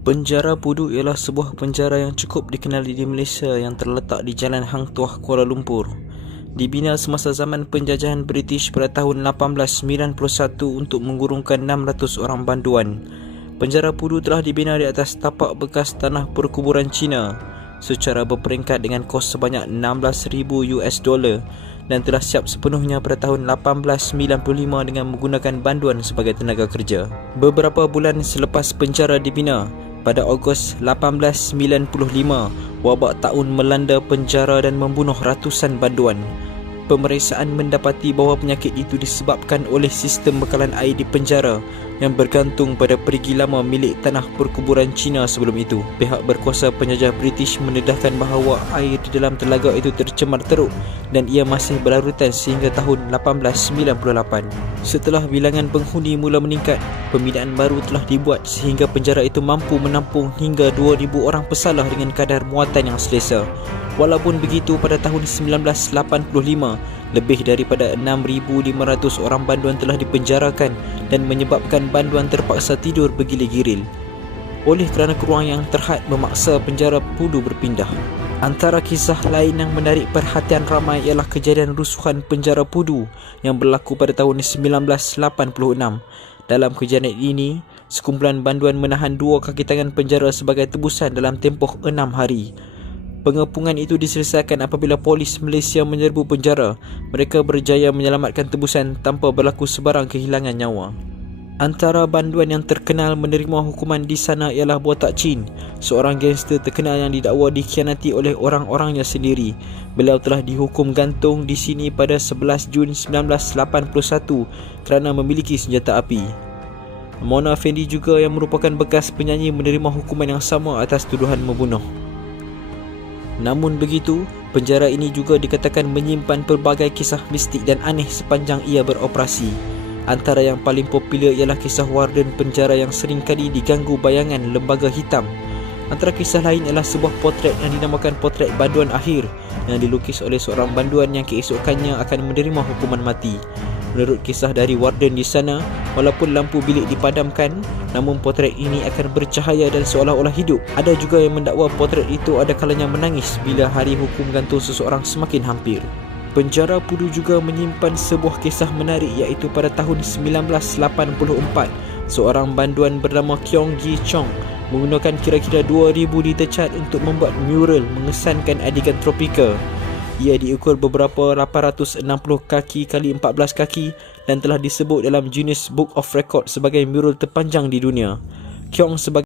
Penjara Pudu ialah sebuah penjara yang cukup dikenali di Malaysia yang terletak di Jalan Hang Tuah, Kuala Lumpur. Dibina semasa zaman penjajahan British pada tahun 1891 untuk mengurungkan 600 orang banduan. Penjara Pudu telah dibina di atas tapak bekas tanah perkuburan Cina secara berperingkat dengan kos sebanyak $16,000 dan telah siap sepenuhnya pada tahun 1895 dengan menggunakan banduan sebagai tenaga kerja. Beberapa bulan selepas penjara dibina, pada Ogos 1895, wabak taun melanda penjara dan membunuh ratusan banduan. Pemeriksaan mendapati bahawa penyakit itu disebabkan oleh sistem bekalan air di penjara yang bergantung pada perigi lama milik tanah perkuburan Cina sebelum itu. Pihak berkuasa penjajah British mendedahkan bahawa air di dalam telaga itu tercemar teruk dan ia masih berlarutan sehingga tahun 1898. Setelah bilangan penghuni mula meningkat, pembinaan baru telah dibuat sehingga penjara itu mampu menampung hingga 2,000 orang pesalah dengan kadar muatan yang selesa. Walaupun begitu, pada tahun 1985, lebih daripada 6,500 orang banduan telah dipenjarakan dan menyebabkan banduan terpaksa tidur bergilir-giril oleh kerana keruang yang terhad memaksa penjara Pudu berpindah. Antara kisah lain yang menarik perhatian ramai ialah kejadian rusuhan penjara Pudu yang berlaku pada tahun 1986. Dalam kejadian ini, sekumpulan banduan menahan 2 kaki tangan penjara sebagai tebusan dalam tempoh 6 hari. Pengepungan itu diselesaikan apabila polis Malaysia menyerbu penjara. Mereka berjaya menyelamatkan tebusan tanpa berlaku sebarang kehilangan nyawa. Antara banduan yang terkenal menerima hukuman di sana ialah Botak Chin, seorang gangster terkenal yang didakwa dikhianati oleh orang-orangnya sendiri. Beliau telah dihukum gantung di sini pada 11 Jun 1981 kerana memiliki senjata api. Mona Fendi juga yang merupakan bekas penyanyi menerima hukuman yang sama atas tuduhan membunuh. Namun begitu, penjara ini juga dikatakan menyimpan pelbagai kisah mistik dan aneh sepanjang ia beroperasi. Antara yang paling popular ialah kisah warden penjara yang seringkali diganggu bayangan lembaga hitam. Antara kisah lain ialah sebuah potret yang dinamakan potret banduan akhir yang dilukis oleh seorang banduan yang keesokannya akan menerima hukuman mati. Menurut kisah dari warden di sana, walaupun lampu bilik dipadamkan, namun potret ini akan bercahaya dan seolah-olah hidup. Ada juga yang mendakwa potret itu ada kalanya menangis bila hari hukum gantung seseorang semakin hampir. Penjara Pudu juga menyimpan sebuah kisah menarik iaitu pada tahun 1984, seorang banduan bernama Keong Gi Chong menggunakan kira-kira 2,000 liter cat untuk membuat mural mengesankan adegan tropika. Ia diukur beberapa 860 kaki kali 14 kaki dan telah disebut dalam Guinness Book of Record sebagai mural terpanjang di dunia. Keong sebagai